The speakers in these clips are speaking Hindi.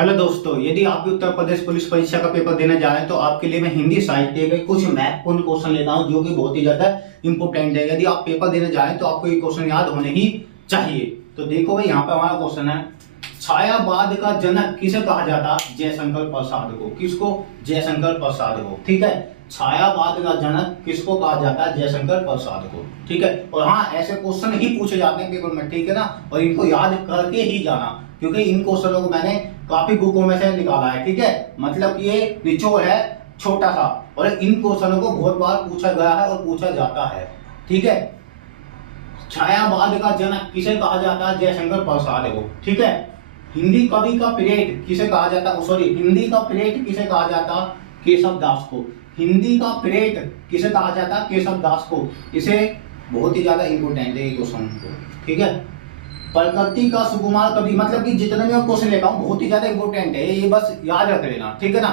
हेलो दोस्तों, यदि आप भी उत्तर प्रदेश पुलिस परीक्षा का पेपर देने जा रहे हैं तो आपके लिए मैं हिंदी साहित्य के कुछ महत्वपूर्ण क्वेश्चन लेता हूं जो कि बहुत ही ज्यादा इंपॉर्टेंट है। यदि आप पेपर देने जा रहे हैं तो आपको ये क्वेश्चन याद होने ही चाहिए। तो देखो भाई, यहाँ पे हमारा क्वेश्चन है, छायावाद का जनक किसे कहा जाता? जयशंकर प्रसाद को। किसको? जयशंकर प्रसाद को। ठीक है, छायावाद का जनक किसको कहा जाता है? जयशंकर प्रसाद को। ठीक है, और हाँ, ऐसे क्वेश्चन ही पूछे जाते हैं पेपर में, ठीक है ना, और इनको याद करके ही जाना, क्योंकि इन क्वेश्चनों को मैंने काफी बुकों में से निकाला है। ठीक है, मतलब कि ये निचोड़ है छोटा सा, और इन क्वेश्चनों को बहुत बार पूछा गया है और पूछा जाता है। ठीक है, छायावाद का जनक किसे कहा जाता है? जयशंकर प्रसाद को। ठीक है, हिंदी कवि का पीरियड किसे कहा जाता? सॉरी, हिंदी का पीरियड किसे कहा जाता? केशव दास को। हिंदी का पीरियड किसे कहा जाता? केशव दास को। इसे बहुत ही ज्यादा इंपोर्टेंट है ये क्वेश्चन को। ठीक है, प्रकृति का सुकुमार कवि, मतलब कि जितने भी क्वेश्चन लेता हूं बहुत ही ज्यादा इंपोर्टेंट है, ये बस याद रख लेना। ठीक है ना,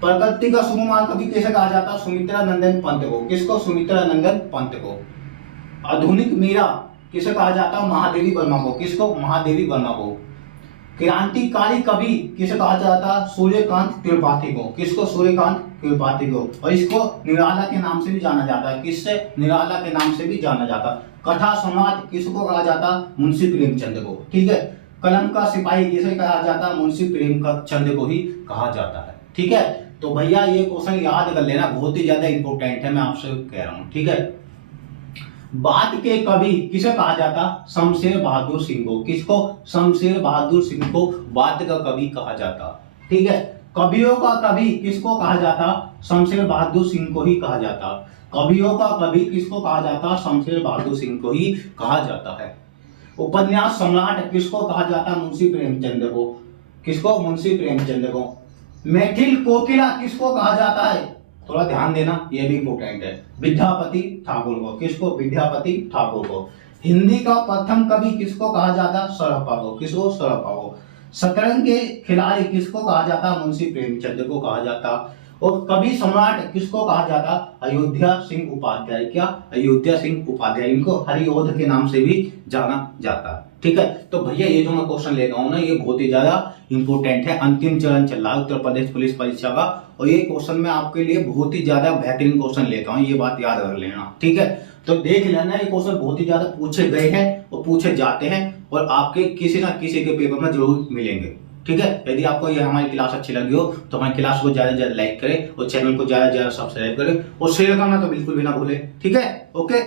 प्रकृति का सुकुमार कवि किसे कहा जाता? सुमित्रा नंदन पंत को। किसको? सुमित्रा नंदन पंत को। आधुनिक मीरा किसे कहा जाता? महादेवी वर्मा को। किसको? महादेवी वर्मा को। क्रांतिकारी कवि किसे कहा जाता? सूर्यकांत त्रिपाठी को। किसको? सूर्यकांत त्रिपाठी को। और इसको निराला के नाम से भी जाना जाता है। किससे? निराला के नाम से भी जाना जाता है। कथा सम्राट किसको कहा जाता? मुंशी प्रेमचंद को। ठीक है, कलम का सिपाही किसे कहा जाता? मुंशी प्रेमचंद को ही कहा जाता है। ठीक है, तो भैया ये क्वेश्चन याद कर लेना, बहुत ही ज्यादा इंपॉर्टेंट है, मैं आपसे कह रहा हूँ। ठीक है, बाद के कवि किसे कहा जाता? शमशेर बहादुर सिंह को। किसको? शमशेर बहादुर सिंह को बाद का कवि कहा जाता। ठीक है, कवियों का कवि किसको कहा जाता? शमशेर बहादुर सिंह को ही कहा जाता। कवियों का कवि किसको कहा जाता? शमशेर बहादुर सिंह को ही कहा जाता है। उपन्यास सम्राट किसको कहा जाता? मुंशी प्रेमचंद को। किसको? मुंशी प्रेमचंद को। मैथिल कोकिला किसको कहा जाता है? थोड़ा ध्यान देना, ये भी इंपोर्टेंट है। विद्यापति ठाकुर को। किसको? विद्यापति ठाकुर को। हिंदी का प्रथम कवि किसको कहा जाता? सरहप्पा को। किसको? सरहप्पा को। शतरंज के खिलाड़ी किसको कहा जाता? मुंशी प्रेमचंद को कहा जाता। और कवि सम्राट किसको कहा जाता? अयोध्या सिंह उपाध्याय। क्या? अयोध्या सिंह उपाध्याय। इनको हरिओध के नाम से भी जाना जाता। ठीक है, तो भैया ये जो मैं क्वेश्चन लेता हूँ ना, ये बहुत ही ज्यादा इंपॉर्टेंट है। अंतिम चरण चल रहा है उत्तर प्रदेश पुलिस परीक्षा का, और ये क्वेश्चन मैं आपके लिए बहुत ही ज्यादा बेहतरीन क्वेश्चन लेता हूँ, ये बात याद रख लेना। ठीक है, तो देख लेना, ये क्वेश्चन बहुत ही ज्यादा पूछे गए हैं और पूछे जाते हैं, और आपके किसी ना किसी के पेपर में जरूर मिलेंगे। ठीक है, यदि आपको ये हमारी क्लास अच्छी लगी हो तो हमारी क्लास को ज्यादा से ज्यादा लाइक करें और चैनल को ज्यादा से ज्यादा सब्सक्राइब करें और शेयर करना तो बिल्कुल भी ना भूलें। ठीक है, ओके।